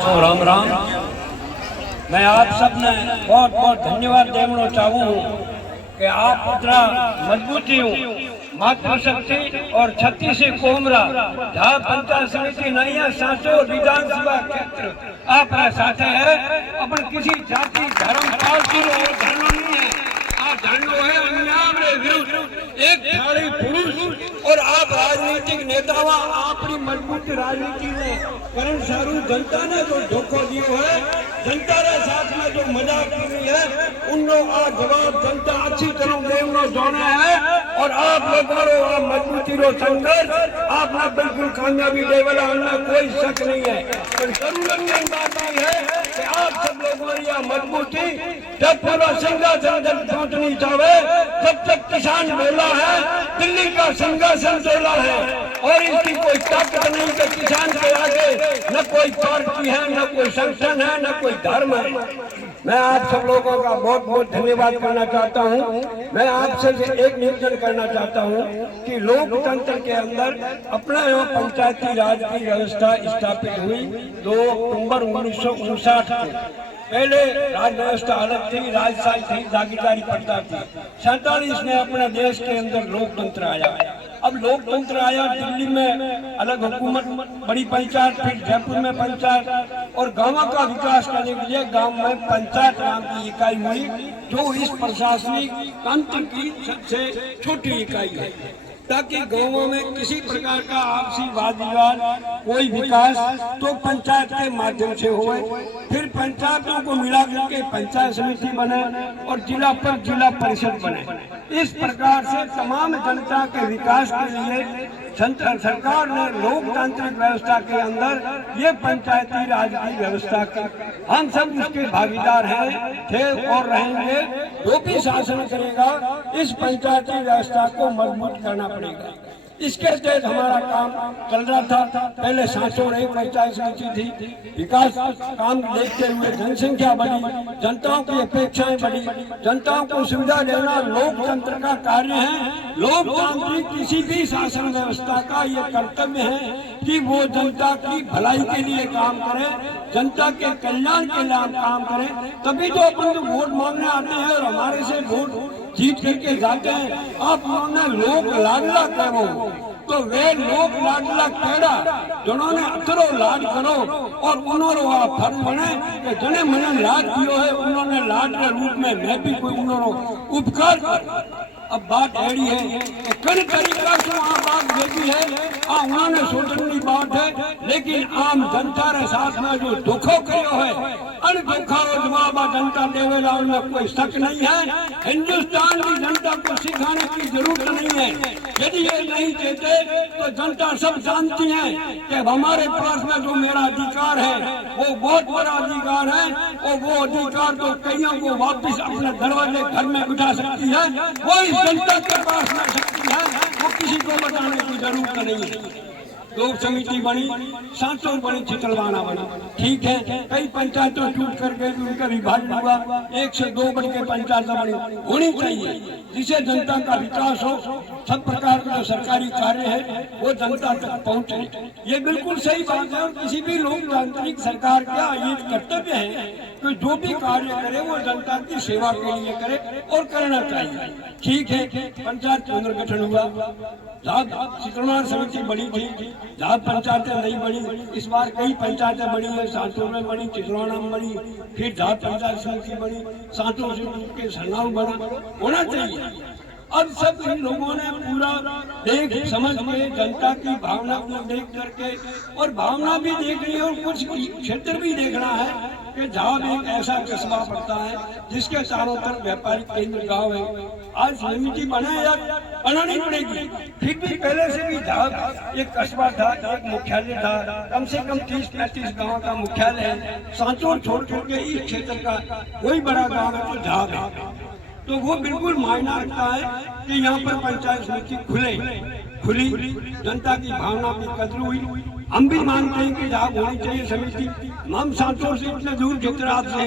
राम राम। मैं आप सब ने बहुत बहुत धन्यवाद देना चाहूँ कि आप इतना मजबूती हूँ मातृशक्ति और 36 कोमरा जहाँ पंचायत समिति नैया सांसो विधानसभा क्षेत्र आप साथ है। अपन किसी जाति धर्म पार्टी और धर्म नहीं है, आप धर्म है अन्याय रे विरुद्ध एक थाली पुरुष और आप राजनीतिक नेतावा अपनी मजबूत राजनीति ने करण सारू जनता ने जो धोखा दियो है, जनता के साथ में जो मजाक की है, उनको आ जवाब जनता अच्छी तरह देना जाना है। और आप लोगों मजबूती रो संघर्ष आपने बिल्कुल कामयाबी दे वाला हमें कोई शक नहीं है। पर जरूरत बात यह है कि आप सब लोगों की मजबूती जब पूरा सिंहासन तक पहुंचनी चाहे, जब तक किसान बोला है दिल्ली का सिंहासन डोला है और इसकी कोई ताकत नहीं कि किसान के आगे न कोई पार्टी है, न कोई संगठन है, न कोई धर्म है। मैं आप सब लोगों का बहुत बहुत धन्यवाद करना चाहता हूं। मैं आपसे एक निवेदन करना चाहता हूं कि लोकतंत्र के अंदर अपना यहाँ पंचायती राज की व्यवस्था स्थापित हुई 2 अक्टूबर 1959 को। पहले राज व्यवस्था अलग थी, राजशाही थी, जागीरदारी पड़ता थी। 47 में अपने देश के अंदर लोकतंत्र आया। अब लोकतंत्र आया, दिल्ली में अलग हुकूमत, बड़ी पंचायत, फिर जयपुर में पंचायत और गांवों का विकास करने के लिए गांव में पंचायत नाम की इकाई हुई, जो इस प्रशासनिक तंत्र की सबसे छोटी इकाई है, ताकि गांवों में किसी प्रकार का आपसी वाद विवाद कोई विकास तो पंचायत के माध्यम से हो। फिर पंचायतों को मिला करके पंचायत समिति बने और जिला पर जिला परिषद बने। इस प्रकार से तमाम जनता के विकास के लिए सरकार ने लोकतांत्रिक व्यवस्था के अंदर ये पंचायती राज की व्यवस्था की। हम सब उसके भागीदार हैं, थे और रहेंगे। जो भी शासन करेगा इस पंचायती व्यवस्था को मजबूत करना पड़ेगा। इसके तहत हमारा काम चल रहा था। पहले सांसों एक पंचायत समिति थी, विकास काम देखते हुए जनसंख्या बढ़ी, जनताओं की अपेक्षाएं बढ़ी, जनताओं को सुविधा देना लोकतंत्र का कार्य है। लोकतांत्रिक किसी भी शासन व्यवस्था का ये कर्तव्य है कि वो जनता की भलाई के लिए काम करे, जनता के कल्याण के लिए काम करे। तभी तो अपन वोट मांगने आते हैं और हमारे से वोट जीत करके जाते हैं। आप उन्होंने लोक लाडला करो तो वे लोक लाडला केड़ा जिन्होंने अथरो लाड करो और उन्होंने फर्ज बने कि जने मैंने लाड दियो है, उन्होंने लाड के रूप में मैं भी कोई उन्होंने उपकार कर। अब बात ऐडी है कि कई तरीका से वहाँ बात देखी है, उन्होंने सोचने की बात है, लेकिन आम जनता के साथ में जो धोखो करो है, अन धोखा जवाब जनता देवेला उनमें कोई शक नहीं है। हिंदुस्तान की जनता को सिखाने की जरूरत नहीं है। यदि ये नहीं कहते तो जनता सब जानती है कि हमारे पास में जो मेरा अधिकार है वो बहुत बड़ा अधिकार है और वो अधिकार तो कईयों को वापस अपने दरवाजे घर में बिठा सकती है। वो इस जनता के पास में शक्ति है, वो किसी को बताने की जरूरत नहीं है। लोक समिति बनी, सांसद बनी, चितलवाना बना, ठीक है। कई पंचायतों टूट कर गई, उनका विभाजन हुआ, 1 से 2 बन के पंचायत बनी होनी चाहिए, जिसे जनता का विकास हो। सब प्रकार के जो सरकारी कार्य है वो जनता तक पहुँचे, ये बिल्कुल सही बात है। और किसी भी लोकतांत्रिक सरकार का ये कर्तव्य है कि जो भी कार्य करे वो जनता की सेवा के लिए करे और करना चाहिए, ठीक है। पंचायत पुनर्गठन हुआ, जहाँ चितलवाना समिति बड़ी थी, जहाँ पंचायतें नहीं बनी, इस बार कई पंचायतें बनी है, सांसों में बनी, चितलवाना में बनी, फिर जहाँ पंचायत समिति बनी, सांसों से सरनाम बना, होना चाहिए। अब सब इन लोगों ने पूरा देख समझ के जनता की भावना को देख करके, और भावना भी देखनी है और कुछ क्षेत्र भी देखना है कि जहाँ एक ऐसा कस्बा पड़ता है जिसके चारों तरफ व्यापारिक केंद्र गांव है। आज समिति बनानी पड़ेगी। फिर भी पहले से भी जहाँ एक कस्बा था, एक मुख्यालय था, कम से कम 30-35 गाँव का मुख्यालय है। सांचौर छोड़ करके इस क्षेत्र का कोई बड़ा गाँव है तो झाग है, तो वो बिल्कुल मायना रखता है कि यहाँ पर पंचायत समिति खुली, जनता की भावना की कदर हुई। हम भी मानते हैं कि जहाँ होनी चाहिए समिति। हम सांसों से इतने दूर गुजरात से,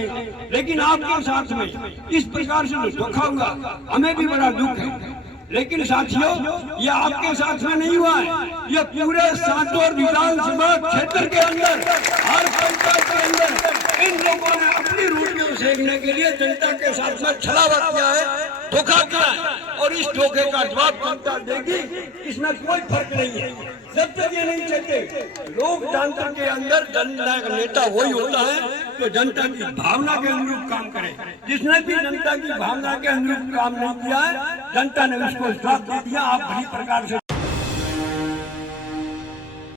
लेकिन आपके साथ में इस प्रकार से धोखा हुआ, हमें भी बड़ा दुख है। लेकिन साथियों, ये आपके साथ में नहीं हुआ है, ये पूरे सांसौर विधानसभा क्षेत्र के अंदर हर पंचायत के देखने के लिए जनता के साथ में छलावा किया है, धोखा किया है, और इस धोखे का जवाब जनता देगी। इसमें कोई फर्क नहीं है। जब तक ये नहीं चलते, लोकतंत्र के अंदर जनता का नेता वही होता है जो जनता की भावना के अनुरूप काम करे। जिसने भी जनता की भावना के अनुरूप काम नहीं किया है, जनता ने उसको जवाब दे दिया। आप बड़ी प्रकार से